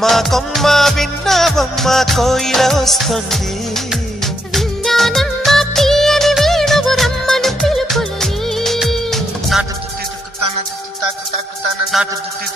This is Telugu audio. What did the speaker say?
కొమ్మ కొమ్మ విన్నావమ్మ కోయిల వస్తుంది విన్నానమ్మ తీయని వేణువు రమ్మను పిలుపులని నాటు తుత్తి తుక్కుతాన తుత్తి తాకు తాకుతాన నాటు తుత్తి